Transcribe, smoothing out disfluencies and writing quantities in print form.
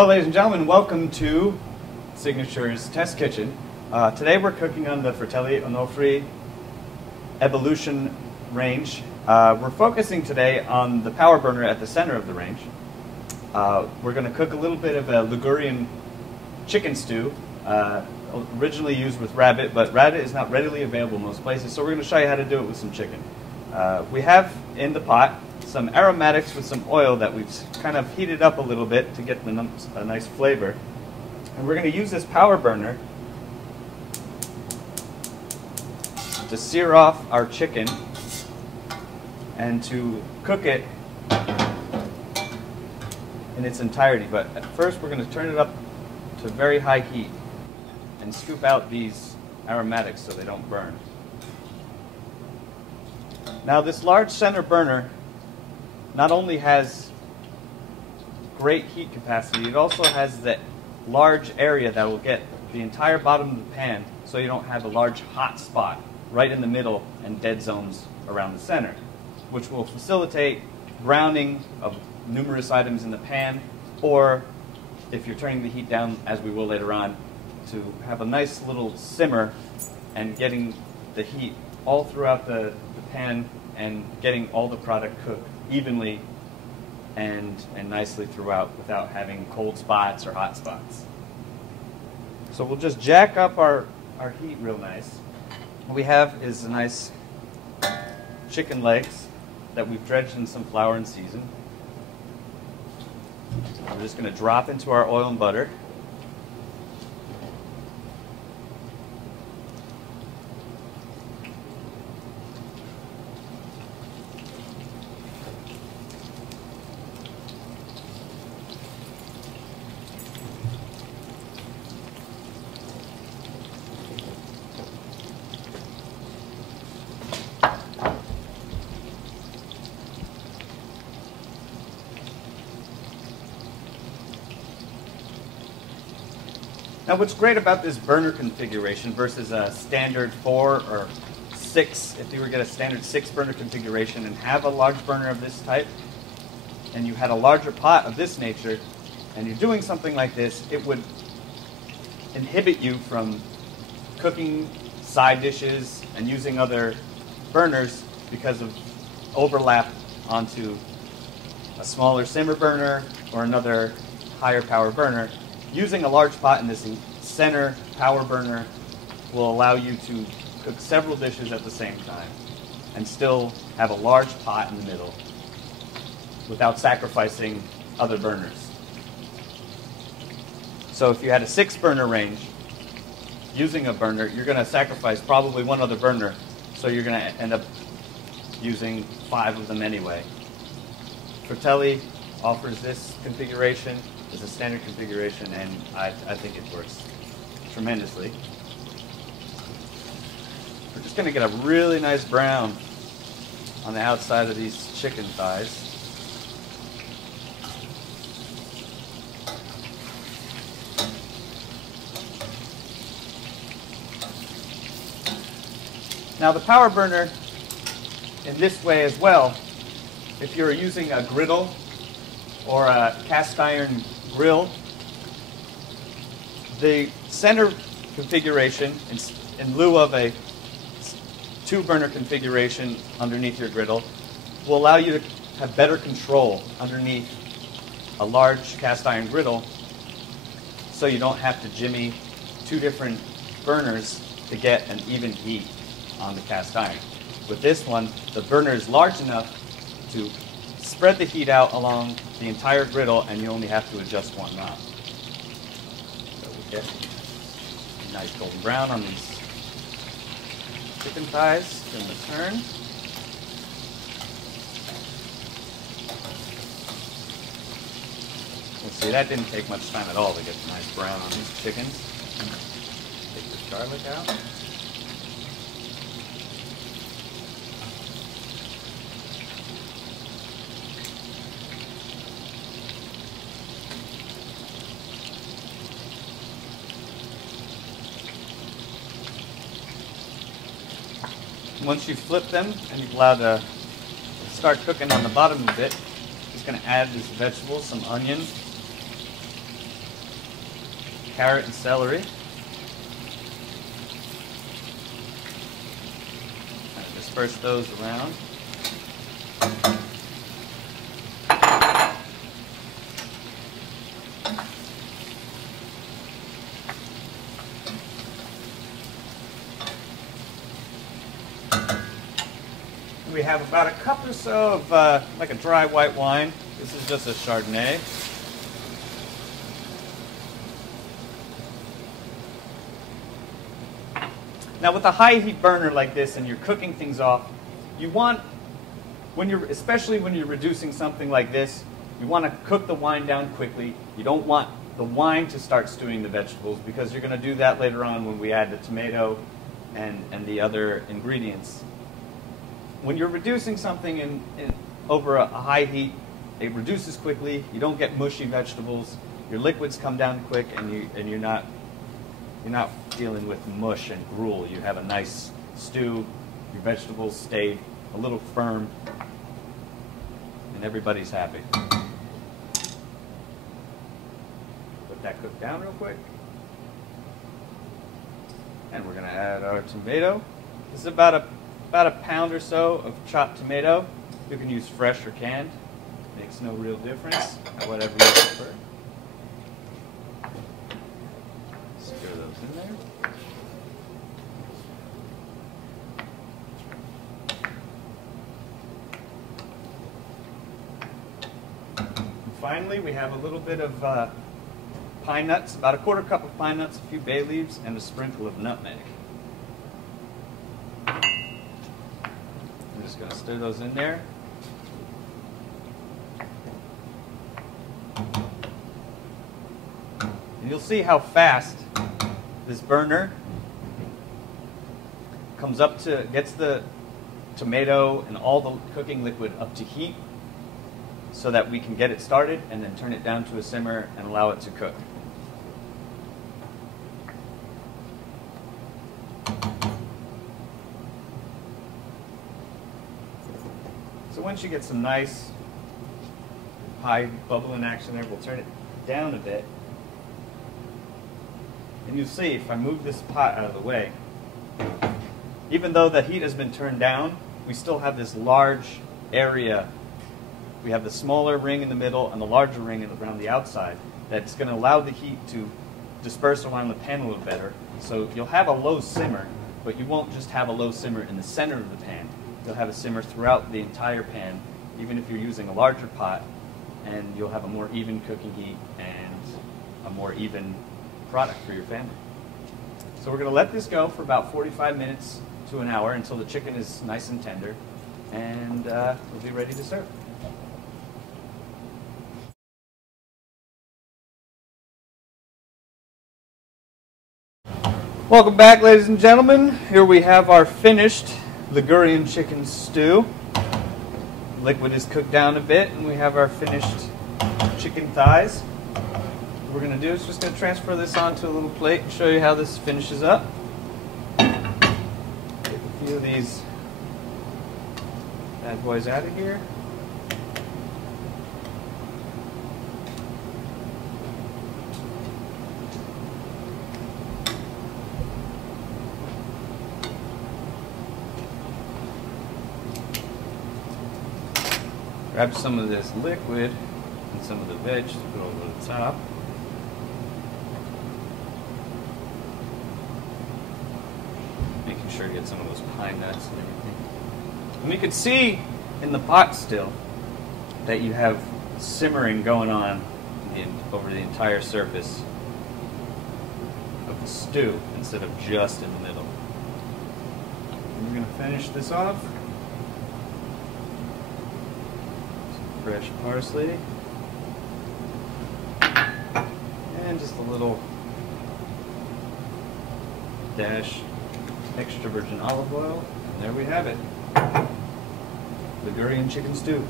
Well, ladies and gentlemen, welcome to Signature's Test Kitchen. Today we're cooking on the Fratelli Onofri Evolution range. We're focusing today on the power burner at the center of the range. We're going to cook a little bit of a Ligurian chicken stew, originally used with rabbit, but rabbit is not readily available in most places, so we're going to show you how to do it with some chicken. We have in the pot some aromatics with some oil that we've kind of heated up a little bit to get a nice flavor. And we're going to use this power burner to sear off our chicken and to cook it in its entirety. But at first we're going to turn it up to very high heat and scoop out these aromatics so they don't burn. Now this large center burner not only has great heat capacity, it also has that large area that will get the entire bottom of the pan so you don't have a large hot spot right in the middle and dead zones around the center, which will facilitate browning of numerous items in the pan, or if you're turning the heat down, as we will later on, to have a nice little simmer and getting the heat all throughout the pan and getting all the product cooked evenly and nicely throughout without having cold spots or hot spots. So we'll just jack up our heat real nice. What we have is a nice chicken legs that we've dredged in some flour and seasoned. We're just going to drop into our oil and butter. Now what's great about this burner configuration versus a standard 4 or 6, if you were to get a standard 6 burner configuration and have a large burner of this type, and you had a larger pot of this nature, and you're doing something like this, it would inhibit you from cooking side dishes and using other burners because of overlap onto a smaller simmer burner or another higher power burner. Using a large pot in this center power burner will allow you to cook several dishes at the same time and still have a large pot in the middle without sacrificing other burners. So if you had a 6 burner range, using a burner, you're going to sacrifice probably one other burner, so you're going to end up using 5 of them anyway. Fratelli offers this configuration as a standard configuration, and I think it works tremendously. We're just going to get a really nice brown on the outside of these chicken thighs. Now the power burner in this way as well, if you're using a griddle or a cast iron grill, the center configuration, in lieu of a 2 burner configuration underneath your griddle, will allow you to have better control underneath a large cast iron griddle, so you don't have to jimmy 2 different burners to get an even heat on the cast iron. With this one, the burner is large enough to spread the heat out along the entire griddle, and you only have to adjust one knob. So we get a nice golden brown on these chicken thighs. Give them a turn. Let's see, that didn't take much time at all to get a nice brown on these chickens. Take this garlic out. Once you flip them and you've allowed to start cooking on the bottom of it, just going to add these vegetables, some onion, carrot and celery. Kind of disperse those around. We have about a cup or so of like a dry white wine. This is just a Chardonnay. Now with a high heat burner like this and you're cooking things off, you want, especially when you're reducing something like this, you want to cook the wine down quickly. You don't want the wine to start stewing the vegetables because you're going to do that later on when we add the tomato and the other ingredients. When you're reducing something over a high heat, it reduces quickly. You don't get mushy vegetables. Your liquids come down quick, and you're not dealing with mush and gruel. You have a nice stew. Your vegetables stay a little firm, and everybody's happy. Let that cook down real quick, and we're going to add our tomato. This is about a pound or so of chopped tomato. You can use fresh or canned. Makes no real difference, whatever you prefer. Stir those in there. And finally, we have a little bit of pine nuts, about a quarter cup of pine nuts, a few bay leaves, and a sprinkle of nutmeg. I'm just going to stir those in there. And you'll see how fast this burner gets the tomato and all the cooking liquid up to heat so that we can get it started and then turn it down to a simmer and allow it to cook. So once you get some nice high bubbling action there, we'll turn it down a bit. And you'll see if I move this pot out of the way, even though the heat has been turned down, we still have this large area. We have the smaller ring in the middle and the larger ring around the outside that's going to allow the heat to disperse around the pan a little better. So you'll have a low simmer, but you won't just have a low simmer in the center of the pan. You'll have a simmer throughout the entire pan, even if you're using a larger pot, and you'll have a more even cooking heat and a more even product for your family. So we're going to let this go for about 45 minutes to an hour until the chicken is nice and tender, and we'll be ready to serve. Welcome back, ladies and gentlemen. Here we have our finished Ligurian chicken stew. Liquid is cooked down a bit, and we have our finished chicken thighs. What we're going to do is just going to transfer this onto a little plate and show you how this finishes up. Take a few of these bad boys out of here. Grab some of this liquid and some of the veg to put over the top. Making sure to get some of those pine nuts and everything. And you can see in the pot still that you have simmering going on over the entire surface of the stew instead of just in the middle. And we're going to finish this off. Fresh parsley, and just a little dash extra virgin olive oil, and there we have it, Ligurian chicken stew.